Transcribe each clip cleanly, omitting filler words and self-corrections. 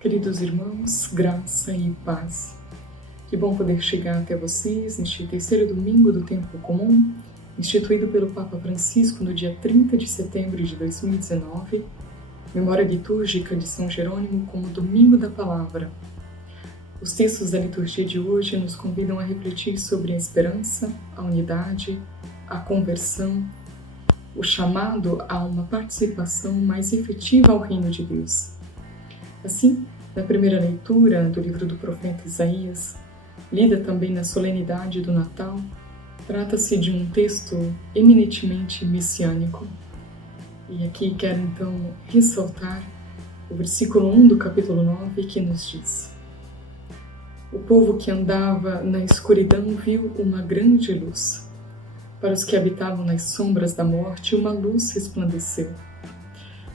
Queridos irmãos, graça e paz. Que bom poder chegar até vocês neste terceiro domingo do tempo comum, instituído pelo Papa Francisco no dia 30 de setembro de 2019, memória litúrgica de São Jerônimo como Domingo da Palavra. Os textos da liturgia de hoje nos convidam a refletir sobre a esperança, a unidade, a conversão, o chamado a uma participação mais efetiva ao reino de Deus. Assim, na primeira leitura do livro do profeta Isaías, lida também na solenidade do Natal, trata-se de um texto eminentemente messiânico. E aqui quero então ressaltar o versículo 1 do capítulo 9 que nos diz: O povo que andava na escuridão viu uma grande luz. Para os que habitavam nas sombras da morte, uma luz resplandeceu.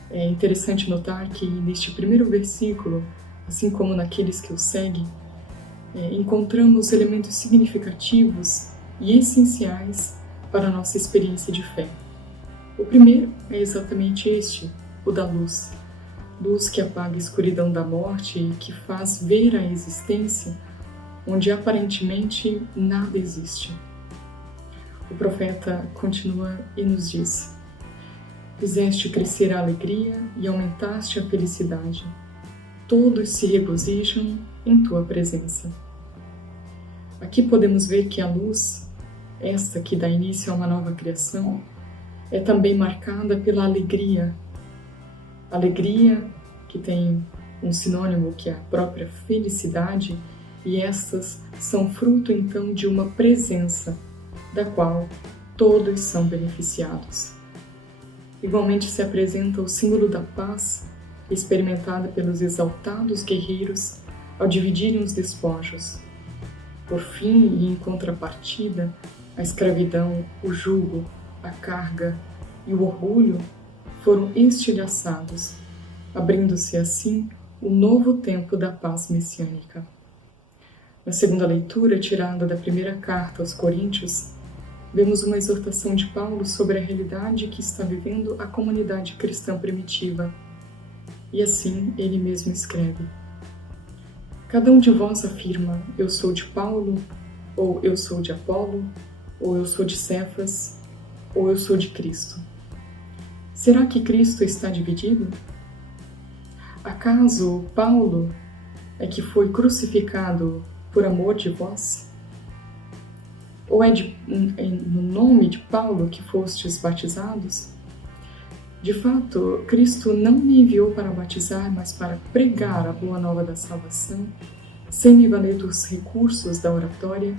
É interessante notar que neste primeiro versículo, assim como naqueles que o seguem, encontramos elementos significativos e essenciais para a nossa experiência de fé. O primeiro é exatamente este, o da luz. Luz que apaga a escuridão da morte e que faz ver a existência onde aparentemente nada existe. O profeta continua e nos diz: Fizeste crescer a alegria e aumentaste a felicidade. Todos se regozijam em tua presença. Aqui podemos ver que a luz, esta que dá início a uma nova criação, é também marcada pela alegria. Alegria que tem um sinônimo que é a própria felicidade, e estas são fruto então de uma presença da qual todos são beneficiados. Igualmente se apresenta o símbolo da paz, experimentada pelos exaltados guerreiros ao dividirem os despojos. Por fim, e em contrapartida, a escravidão, o jugo, a carga e o orgulho foram estilhaçados, abrindo-se assim o novo tempo da paz messiânica. Na segunda leitura, tirada da primeira carta aos Coríntios, vemos uma exortação de Paulo sobre a realidade que está vivendo a comunidade cristã primitiva. E assim ele mesmo escreve: Cada um de vós afirma, eu sou de Paulo, ou eu sou de Apolo, ou eu sou de Cefas, ou eu sou de Cristo. Será que Cristo está dividido? Acaso Paulo é que foi crucificado por amor de vós? Ou é no nome de Paulo que fostes batizados? De fato, Cristo não me enviou para batizar, mas para pregar a boa nova da salvação, sem me valer dos recursos da oratória,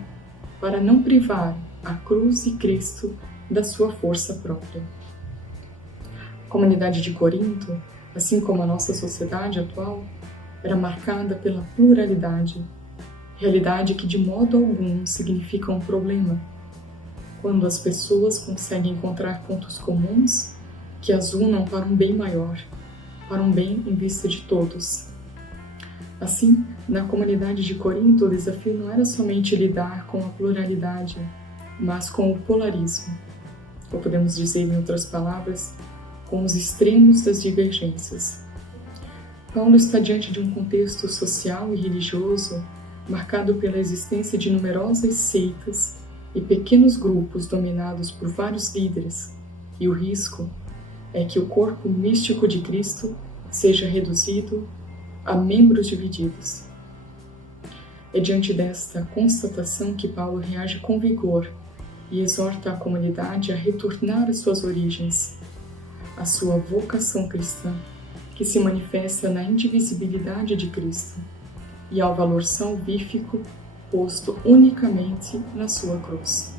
para não privar a cruz e Cristo da sua força própria. A comunidade de Corinto, assim como a nossa sociedade atual, era marcada pela pluralidade, realidade que de modo algum significa um problema, quando as pessoas conseguem encontrar pontos comuns que as unam para um bem maior, para um bem em vista de todos. Assim, na comunidade de Corinto, o desafio não era somente lidar com a pluralidade, mas com o polarismo, ou podemos dizer, em outras palavras, com os extremos das divergências. Paulo está diante de um contexto social e religioso marcado pela existência de numerosas seitas e pequenos grupos dominados por vários líderes, e o risco é que o corpo místico de Cristo seja reduzido a membros divididos. É diante desta constatação que Paulo reage com vigor e exorta a comunidade a retornar às suas origens, à sua vocação cristã, que se manifesta na indivisibilidade de Cristo, e ao valor salvífico posto unicamente na sua cruz.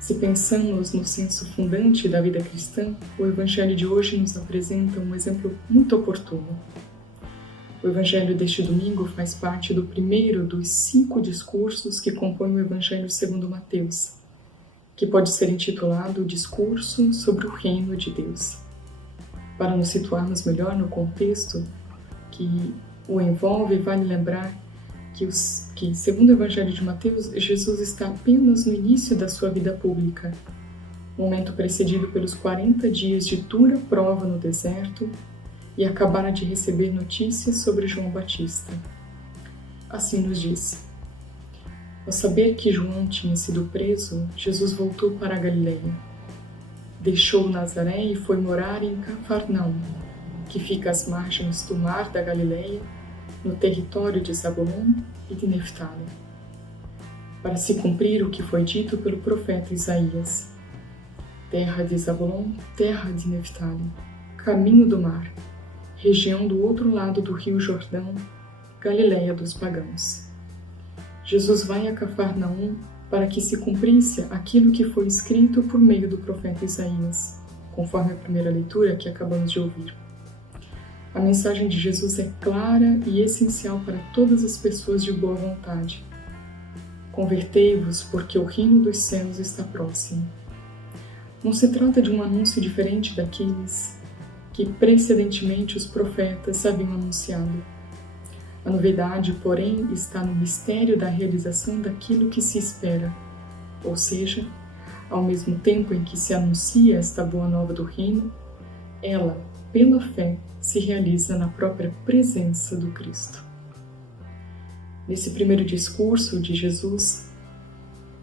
Se pensamos no senso fundante da vida cristã, o Evangelho de hoje nos apresenta um exemplo muito oportuno. O Evangelho deste domingo faz parte do primeiro dos 5 discursos que compõem o Evangelho segundo Mateus, que pode ser intitulado Discurso sobre o Reino de Deus. Para nos situarmos melhor no contexto que o envolve, vale lembrar que, segundo o Evangelho de Mateus, Jesus está apenas no início da sua vida pública, momento precedido pelos 40 dias de dura prova no deserto e acabara de receber notícias sobre João Batista. Assim nos disse. Ao saber que João tinha sido preso, Jesus voltou para a Galileia. Deixou Nazaré e foi morar em Cafarnaum, que fica às margens do mar da Galileia, no território de Zabulon e de Neftali, para se cumprir o que foi dito pelo profeta Isaías. Terra de Zabulon, terra de Neftali, caminho do mar, região do outro lado do rio Jordão, Galileia dos pagãos. Jesus vai a Cafarnaum para que se cumprisse aquilo que foi escrito por meio do profeta Isaías, conforme a primeira leitura que acabamos de ouvir. A mensagem de Jesus é clara e essencial para todas as pessoas de boa vontade. Convertei-vos, porque o reino dos céus está próximo. Não se trata de um anúncio diferente daqueles que precedentemente os profetas haviam anunciado. A novidade, porém, está no mistério da realização daquilo que se espera, ou seja, ao mesmo tempo em que se anuncia esta boa nova do reino, ela, pela fé, se realiza na própria presença do Cristo. Nesse primeiro discurso de Jesus,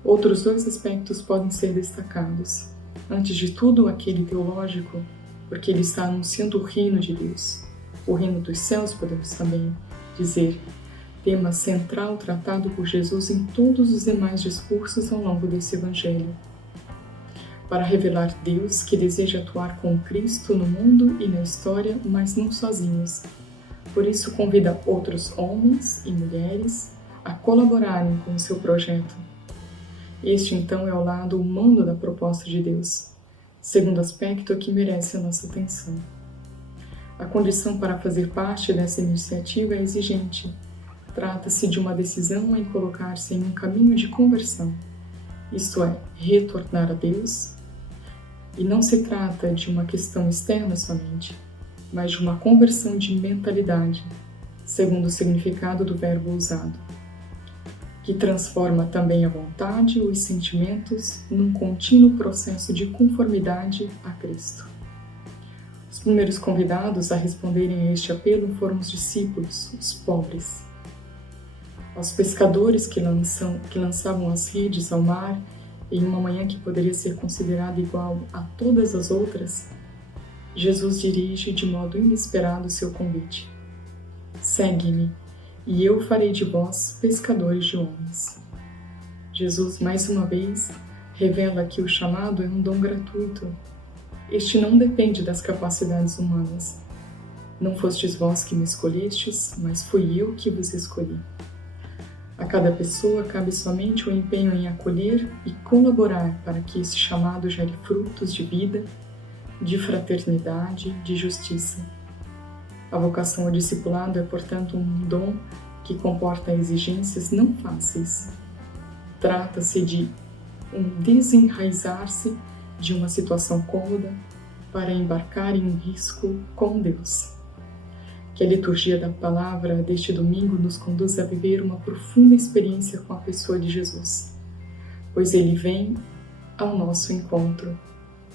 outros dois aspectos podem ser destacados. Antes de tudo, aquele teológico, porque ele está anunciando o reino de Deus. O reino dos céus, podemos também dizer, tema central tratado por Jesus em todos os demais discursos ao longo desse Evangelho. Para revelar Deus que deseja atuar com Cristo no mundo e na história, mas não sozinhos. Por isso convida outros homens e mulheres a colaborarem com o seu projeto. Este então é o lado humano da proposta de Deus, segundo aspecto que merece a nossa atenção. A condição para fazer parte dessa iniciativa é exigente. Trata-se de uma decisão em colocar-se em um caminho de conversão, isto é, retornar a Deus. E não se trata de uma questão externa somente, mas de uma conversão de mentalidade, segundo o significado do verbo usado, que transforma também a vontade e os sentimentos num contínuo processo de conformidade a Cristo. Os primeiros convidados a responderem a este apelo foram os discípulos, os pobres. Aos pescadores que lançavam as redes ao mar em uma manhã que poderia ser considerada igual a todas as outras, Jesus dirige de modo inesperado seu convite. Segue-me, e eu farei de vós pescadores de homens. Jesus, mais uma vez, revela que o chamado é um dom gratuito. Este não depende das capacidades humanas. Não fostes vós que me escolhestes, mas fui eu que vos escolhi. A cada pessoa cabe somente o empenho em acolher e colaborar para que esse chamado gere frutos de vida, de fraternidade, de justiça. A vocação ao discipulado é, portanto, um dom que comporta exigências não fáceis. Trata-se de um desenraizar-se de uma situação cômoda para embarcar em um risco com Deus. Que a liturgia da palavra deste domingo nos conduza a viver uma profunda experiência com a pessoa de Jesus, pois ele vem ao nosso encontro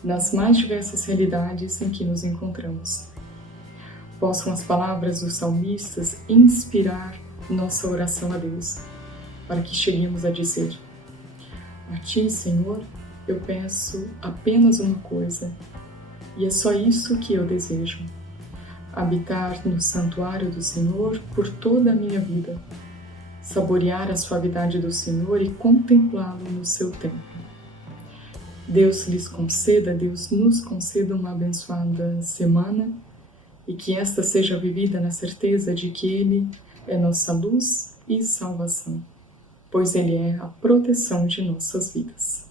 nas mais diversas realidades em que nos encontramos. Possam as palavras dos salmistas inspirar nossa oração a Deus, para que cheguemos a dizer: a Ti, Senhor, eu peço apenas uma coisa, e é só isso que eu desejo: habitar no santuário do Senhor por toda a minha vida, saborear a suavidade do Senhor e contemplá-lo no seu templo. Deus nos conceda uma abençoada semana e que esta seja vivida na certeza de que Ele é nossa luz e salvação, pois Ele é a proteção de nossas vidas.